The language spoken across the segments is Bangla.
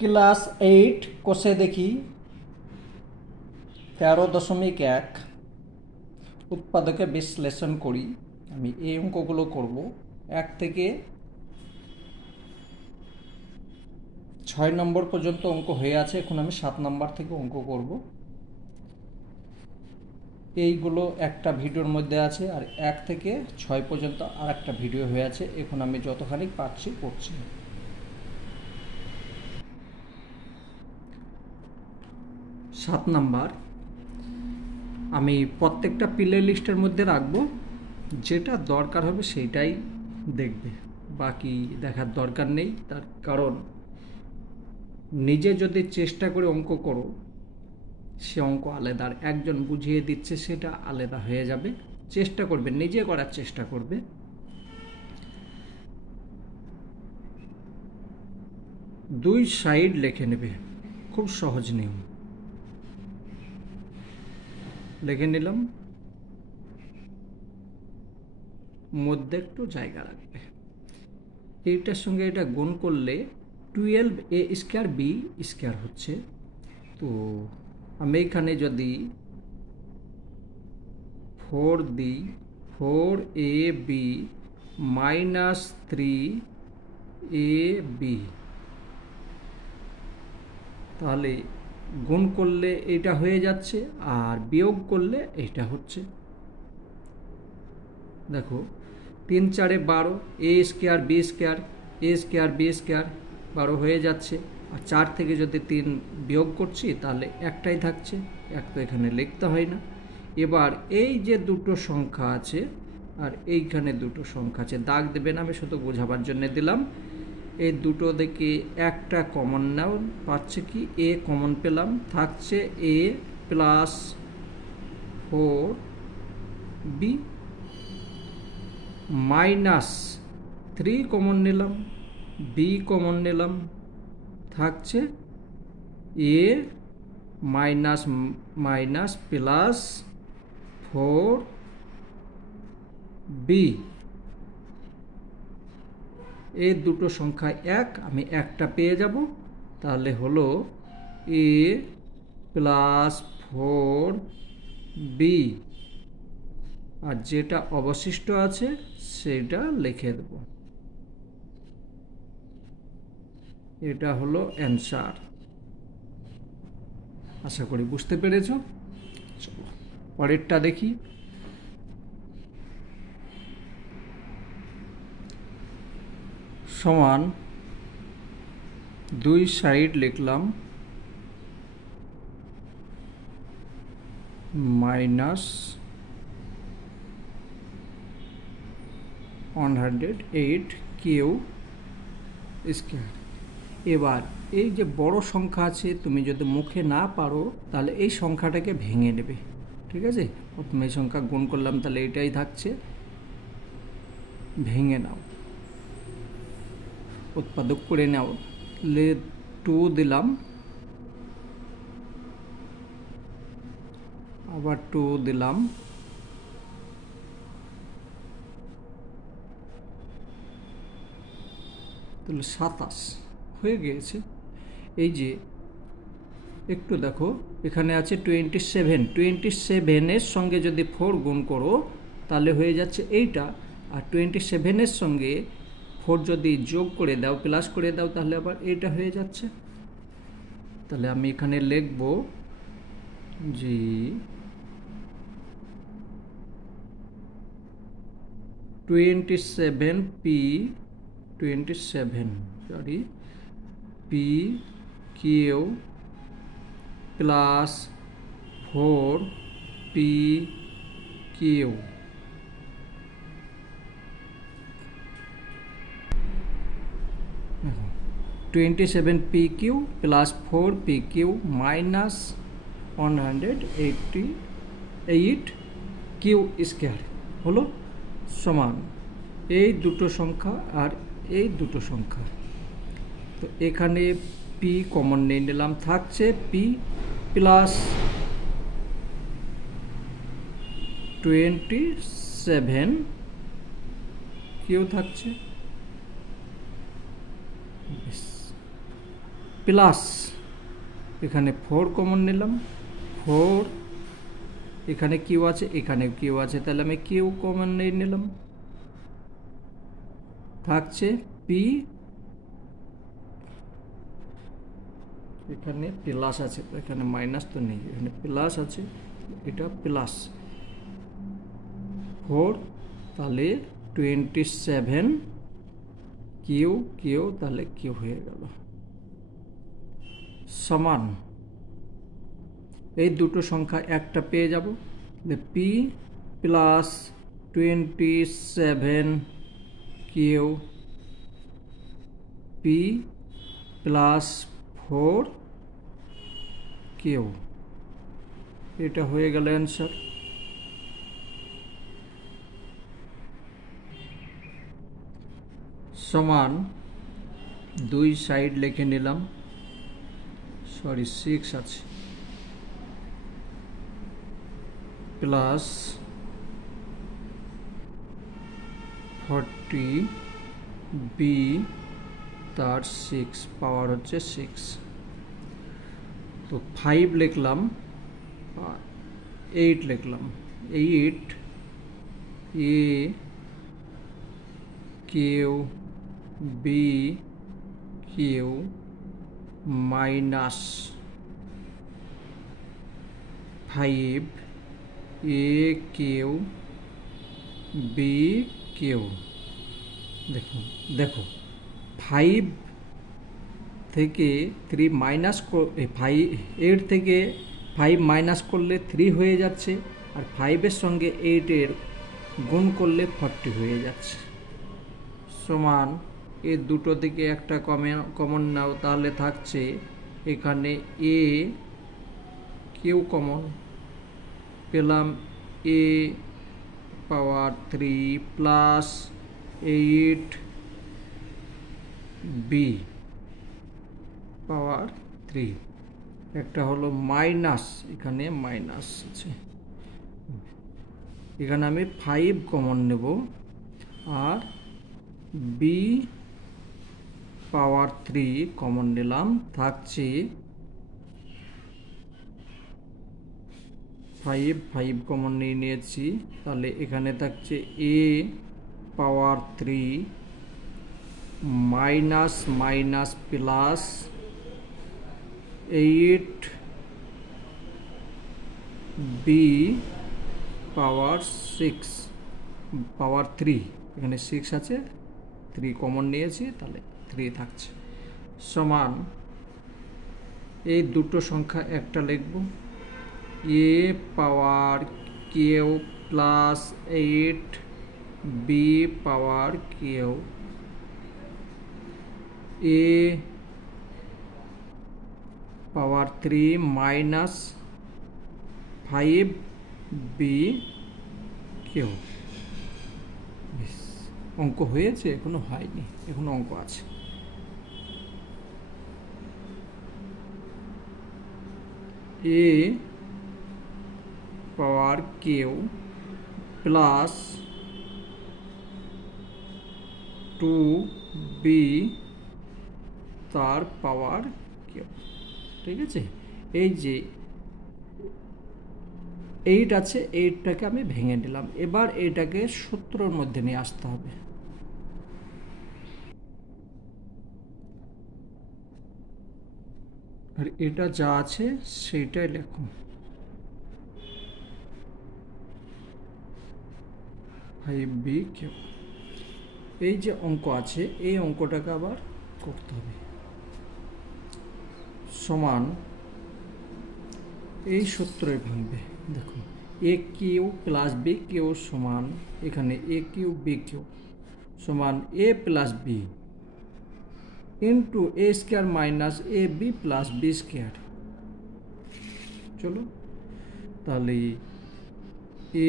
ক্লাস 8 কোষে দেখি 13.1 উৎপাদকে বিশ্লেষণ করি। আমি এই অঙ্কগুলো করব 1 থেকে 6 নম্বর পর্যন্ত অঙ্ক হয়ে আছে। এখন আমি 7 নম্বর থেকে অঙ্ক করব। এইগুলো একটা ভিডিওর মধ্যে আছে, আর 1 থেকে 6 পর্যন্ত আর একটা ভিডিও হয়ে আছে। এখন আমি যতখানি পারছি করছি। 7 নাম্বার আমি প্রত্যেকটা প্লে লিস্টের মধ্যে রাখবো, যেটা দরকার হবে সেইটাই দেখবে, বাকি দেখার দরকার নেই। তার কারণ নিজে যদি চেষ্টা করে অঙ্ক করো, সে অঙ্ক আলাদা, আর একজন বুঝিয়ে দিচ্ছে সেটা আলাদা হয়ে যাবে। চেষ্টা করবে, নিজে করার চেষ্টা করবে। দুই সাইড লিখে নেবে, খুব সহজ নিয়ম। লিখে নিলাম, মধ্যে একটু জায়গা রাখবে। এইটার সঙ্গে এটা গুণ করলে 12a² b² হচ্ছে। তো আমি এখানে যদি 4 দিই, 4ab - 3ab, তাহলে গুণ করলে এটা হয়ে যাচ্ছে, আর বিয়োগ করলে এটা হচ্ছে। দেখো 3 × 4 = 12, a² b² a² b² 12 হয়ে যাচ্ছে। আর 4 থেকে যদি 3 বিয়োগ করছি তাহলে একটাই থাকছে, এক তো এখানে লিখতে হয় না। এবার এই যে দুটো সংখ্যা আছে আর এইখানে দুটো সংখ্যা আছে, দাগ দেবেন, আমি শুধু বোঝাবার জন্য দিলাম। এই দুটো দেখে একটা কমন নাও, পাচ্ছে কি a কমন পেলাম, থাকছে a + 4b -3 কমন নিলাম, b কমন নিলাম, থাকছে a +4b। এই দুটো সংখ্যা এক, আমি একটা পেয়ে যাব। তাহলে হলো a + 4b, আর যেটা অবশিষ্ট আছে সেটা লিখে দেব। এটা হলো অ্যান্সার। আশা করি বুঝতে পেরেছ। চলো পরেরটা দেখি। সমান দুই সাইড লিখলাম -108q²। এবার এই যে বড় সংখ্যা আছে, তুমি যদি মুখে না পারো তাহলে এই সংখ্যাটাকে ভেঙে নেবে। ঠিক আছে, প্রথমে এই সংখ্যা গুণ করলাম, তাহলে এটাই থাকছে, ভেঙে নাও, উৎপাদক করে নাও। 2 দিলাম, আবার 2 দিলাম, তাহলে 27 হয়ে গিয়েছে। এই যে একটু দেখো, এখানে আছে 27 সঙ্গে যদি 4 গুণ করো তাহলে হয়ে যাচ্ছে এইটা, আর 27 সঙ্গে 4 যদি যোগ করে দাও, প্লাস করে দাও, তাহলে আবার এইটা হয়ে যাচ্ছে। তাহলে আমি এখানে লিখব যে 27p + 4pq। 27pq + 4pq -188q² হলো সমান এই দুটো সংখ্যা আর এই দুটো সংখ্যা। তো এখানে p কমন নিয়ে নিলাম, থাকছে p + 27q থাকছে, প্লাস এখানে 4 কমন নিলাম, 4 এখানে কিউ আছে, এখানে কিউ আছে, তাহলে আমি কিউ কমন নিয়ে নিলাম, থাকছে পি, এখানে প্লাস আছে, এখানে মাইনাস তো নেই, এখানে প্লাস আছে, এটা প্লাস 4, তাহলে 27 কিউ, কিউ তাহলে কিউ হয়ে গেল, সমান এই দুটো সংখ্যা একটা পেয়ে যাব, P plus 27 Q, P plus 4 Q, এটা হয়ে গেল অ্যান্সার। সমান দুই সাইড লিখে নিলাম, সরি 6 আছে, প্লাস 40 বি তার 6 পাওয়ার হচ্ছে 6, তো 5 লিখলাম, 8 লিখলাম, 8 এ কিউ বি কিউ মাইনাস 5 এ কিউ বি কিউ। দেখুন, দেখো 5 থেকে 3 মাইনাস, 8 থেকে 5 মাইনাস করলে 3 হয়ে যাচ্ছে, আর 5-এর সঙ্গে 8-এর গুণ করলে 40 হয়ে যাচ্ছে, সমান এই দুটো থেকে একটা কমন নাও, তাহলে থাকছে এখানে এ কিউ কমন পেলাম, এ পাওয়ার 3 প্লাস 8 বি পাওয়ার 3, একটা হলো মাইনাস, এখানে মাইনাস আছে, এখানে আমি 5 কমন নেব, আর বি পাওয়ার 3 কমন নিলাম, থাকছে 5 কমন নিয়ে নিয়েছি, তাহলে এখানে থাকছে এ পাওয়ার 3 মাইনাস মাইনাস প্লাস 8 বি পাওয়ার 6 পাওয়ার 3, এখানে 6 আছে, 3 কমন নিয়েছি, তাহলে 3 থাকছে, সমান এই দুটো সংখ্যা একটা লিখব, এ পাওয়ার কিউ প্লাস 8 বি পাওয়ার কিউ, এ পাওয়ার 3 মাইনাস 5 বি কিউ। অঙ্ক হয়েছে? এখনো হয়নি, এখনো অঙ্ক আছে। এ পাওয়ার কিউ প্লাস 2b তার পাওয়ার কিউ, ঠিক আছে। এই যে 8 আছে, 8টাকে আমি ভেঙে নিলাম, এবার এটাকে সূত্রের মধ্যে নিয়ে আসতে হবে। আর এটা যা আছে সেইটাই লেখো, 5b কিউ। এই যে অঙ্ক আছে, এই অঙ্কটাকে আবার করতে হবে, সমান এই সূত্রে ভাঙবে। দেখো, a cube plus b cube সমান, এখানে এ কিউ বি কিউ সমান a plus b into a square minus a b plus b square. চলো তাহলে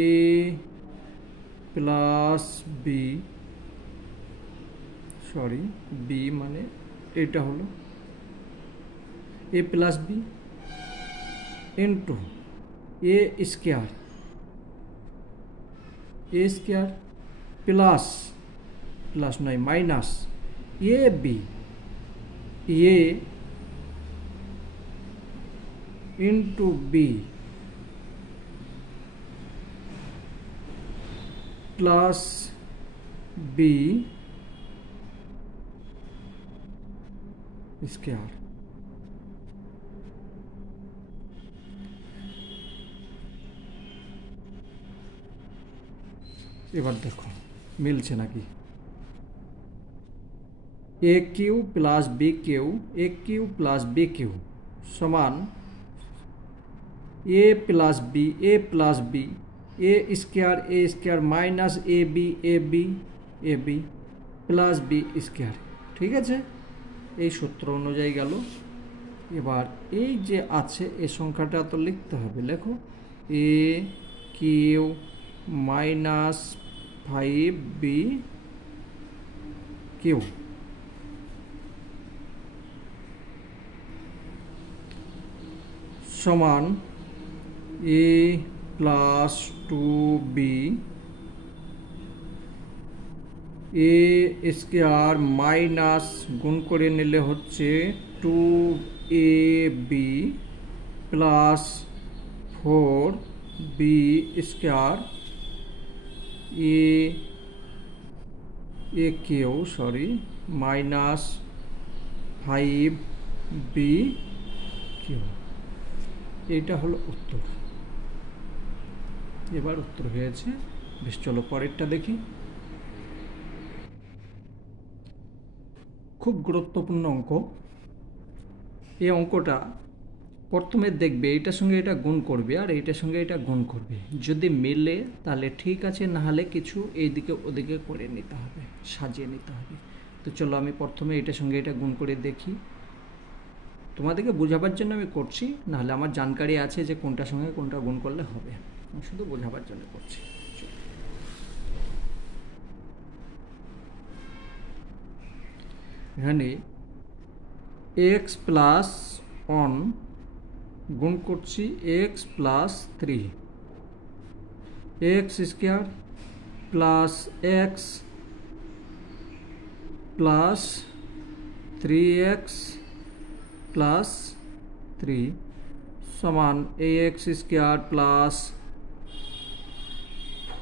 a plus b, sorry b মানে এটা হলো a plus b into a square, a square plus, plus নয় minus a b, a into b plus b square. এবার দেখো মিলছে নাকি। A cube plus b cube, a cube plus b cube সমান a plus B, A plus B, A square minus a b plus b square. ঠিক আছে, এই সূত্র অনুযায়ী গেল। এবার এই যে আছে এই সংখ্যাটা তো লিখতে হবে, লেখো এ কিউ মাইনাস 5b কিউ সমান a plus 2b A square minus গুণ করে নিলে হচ্ছে 2ab প্লাস 4b স্কয়ার এ কিউ মাইনাস 5b কিউ। এইটা হলো উত্তর। এবার উত্তর হয়েছে। বেশ, চলো পরেরটা দেখি। খুব গুরুত্বপূর্ণ অঙ্ক। এই অঙ্কটা প্রথমে দেখবে এইটার সঙ্গে এটা গুণ করবে আর এইটার সঙ্গে এটা গুণ করবে, যদি মেলে তাহলে ঠিক আছে, না হলে কিছু এইদিকে ওদিকে করে নিতে হবে, সাজিয়ে নিতে হবে। তো চলো আমি প্রথমে এটার সঙ্গে এটা গুণ করে দেখি, তোমাদেরকে বোঝাবার জন্য আমি করছি, নাহলে আমার জানকারি আছে যে কোনটার সঙ্গে কোনটা গুণ করলে হবে, আমি শুধু বোঝাবার জন্য করছি। এখানে এক্স প্লাস 1 গুণ করছি x plus 3, x square plus x plus 3x plus 3 সমান ax square plus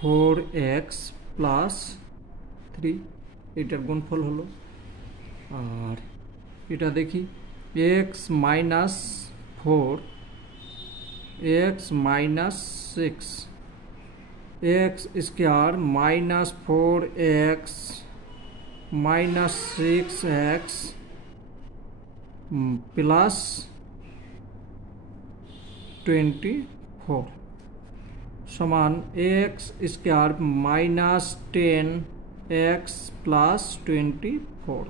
4x plus 3, এটার গুণফল হলো। আর এটা দেখি x minus 4 x minus 6 x square minus 4x minus 6x plus 24 সমান x square minus 10x plus 24।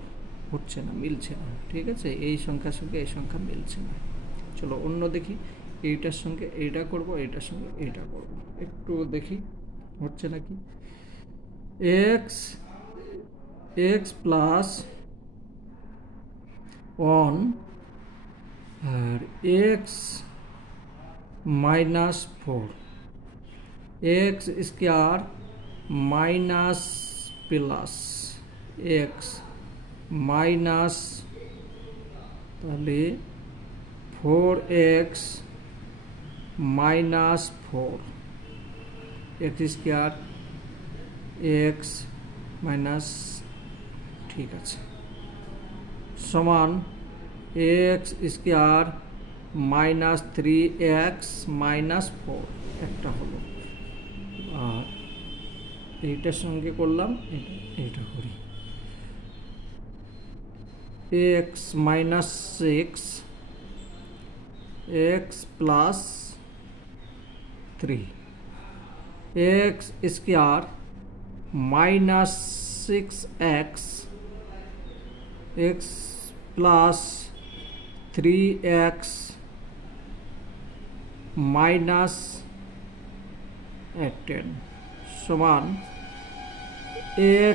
হচ্ছে না, মিলছে না। ঠিক আছে, এই সংখ্যার সঙ্গে এই সংখ্যা মিলছে না। চলো অন্য দেখি, এইটার সঙ্গে এইটা করব, এইটার সঙ্গে এইটা করব, একটু দেখি হচ্ছে নাকি। x প্লাস 1 আর x minus 4, x square minus plus x minus, তাহলে 4x minus 4 x square x minus, ঠিক আছে, সমান x square minus 3x minus 4 একটা হলো। আর এইটার সঙ্গে করলাম এইটা করি x minus 6 x plus 3 x square minus 6x x plus 3x minus 18 সমান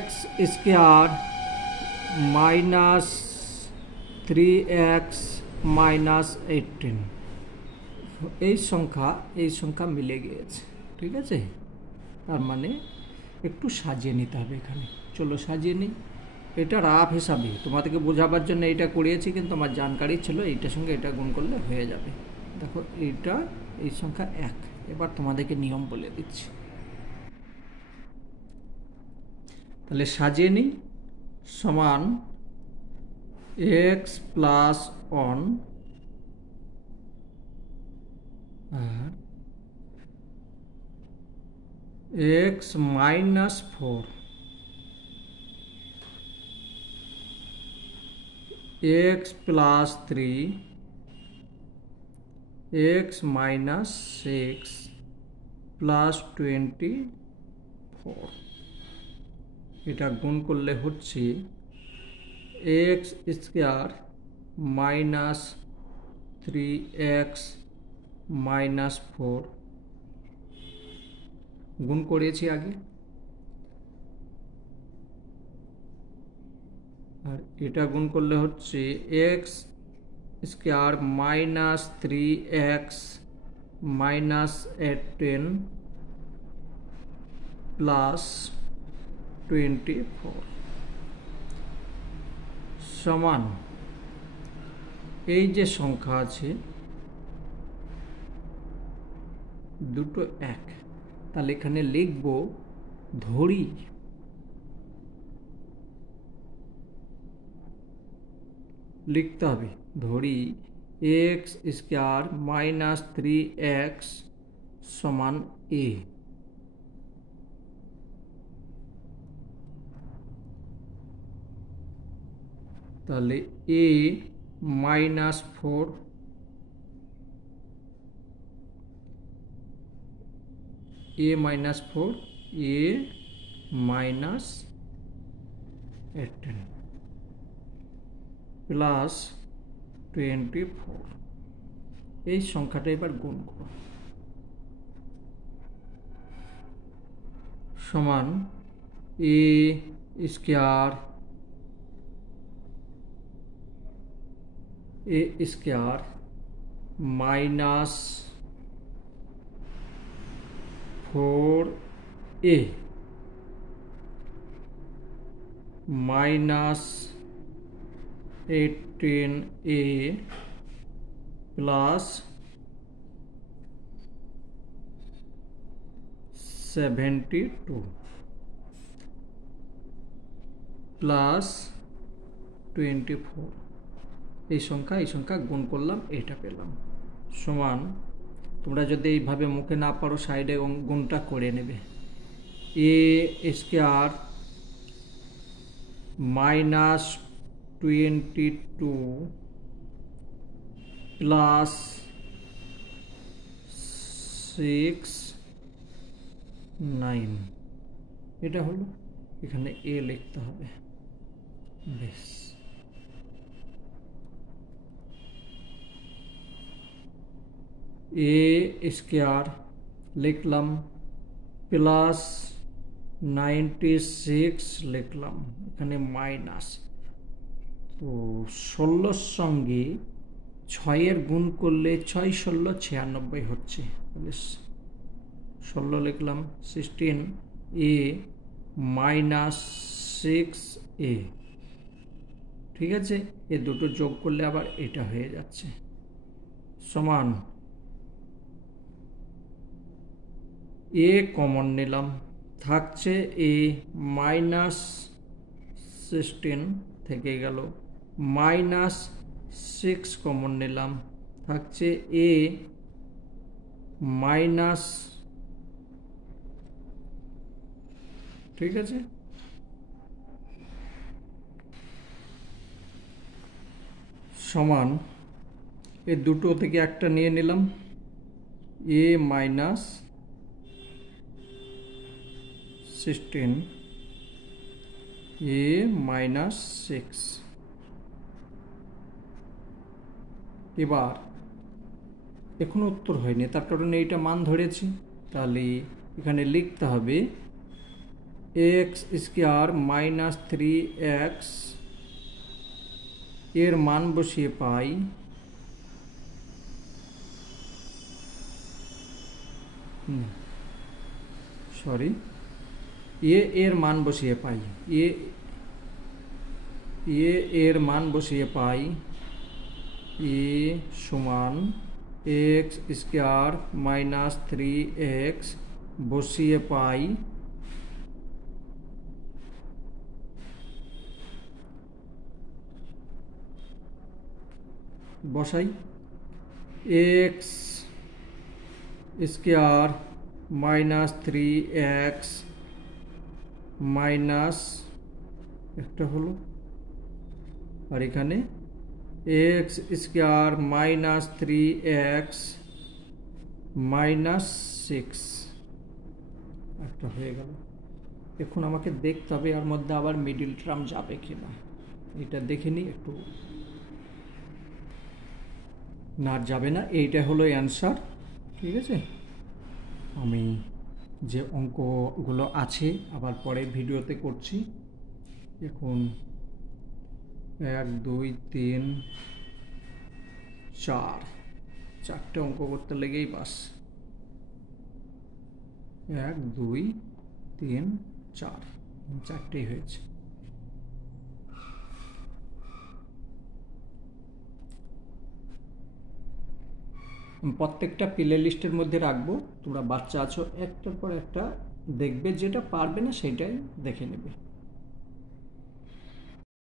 x square minus 3x minus 18। এই সংখ্যা মিলে গিয়েছে। ঠিক আছে, তার মানে একটু সাজিয়ে নিতে হবে এখানে। চলো সাজিয়ে নিই। এটা রাফ হিসাবে তোমাদেরকে বোঝাবার জন্য এটা করিয়েছি, কিন্তু আমার জানকারি ছিল এইটার সঙ্গে এটা গুণ করলে হয়ে যাবে। দেখো এটা এই সংখ্যা 1। এবার তোমাদেরকে নিয়ম বলে দিচ্ছি, তাহলে সাজিয়ে নিই। সমান এক্স প্লাস 1 আর x minus 4 x plus 3 x minus 6 plus 24। এটা গুণ করলে হচ্ছে x square minus 3x minus 4 গুণ করেছি আগে, আর এটা গুণ করলে হচ্ছে x square minus 3x minus 18 plus 24 সমান এই যে সংখ্যা আছে দুটো 1, তাহলে এখানে লিখব ধরি লিখতে হবে ধরি এক্স স্কোয়ার মাইনাস 3x সমান a। তাহলে a minus 4 a minus 4 a minus 18 plus 24। এই সংখ্যাটা এবার গুণ করো, সমান a square minus 4a minus 18a plus 72 plus 24। এই সংখ্যা গুণ করলাম, এটা পেলাম। সমান তোমরা যদি এইভাবে মুখে না পারো সাইডে গুণটা করে নেবে, এ স্কোয়ার মাইনাস 22 প্লাস 6 9 এটা হলো, এখানে এ লিখতে হবে। বেশ, এ স্কোয়ার লিখলাম প্লাস 96 লিখলাম, এখানে মাইনাস। তো 16 সঙ্গে 6 গুণ করলে 6 16 96 হচ্ছে, 16 লিখলাম 16a মাইনাস 6a। ঠিক আছে, এ দুটো যোগ করলে আবার এটা হয়ে যাচ্ছে। সমান এ কমন নিলাম, থাকছে এ মাইনাস 16 থেকে গেল, মাইনাস 6 কমন নিলাম, থাকছে এ মাইনাস, ঠিক আছে। সমান এ দুটো থেকে একটা নিয়ে নিলাম, এ মাইনাস 16 এ মাইনাস 6। এবার এখনো উত্তর হয়নি, তার কারণে এইটা মান ধরেছি, তাহলে এখানে লিখতে হবে এক্স স্কোয়ার মাইনাস 3x এর মান বসিয়ে পাই এর মান বসিয়ে পাই এর মান বসিয়ে পাই এ সমান এক্স স্কোয়ার মাইনাস 3x বসিয়ে পাই বসাই x square minus 3x minus একটা হলো, আর এখানে x square minus 3x minus 6 একটা হয়ে গেল। এখন আমাকে দেখতে হবে এর মধ্যে আবার মিডিল টার্ম যাবে কিনা, এটা দেখে নিই একটু। না, যাবে না, এইটা হলো অ্যান্সার। ঠিক আছে, আমি যে অঙ্কগুলো আছে আবার পরে ভিডিওতে করছি। এখন 1 2 3 4 চারটে অঙ্ক করতে লেগেই বাস 1 2 3 4 চারটেই হয়েছে। প্রত্যেকটা প্লে লিস্টের মধ্যে রাখবো, তোমরা বাচ্চা আছো একটার পর একটা দেখবে, যেটা পারবে না সেটাই দেখে নেবে।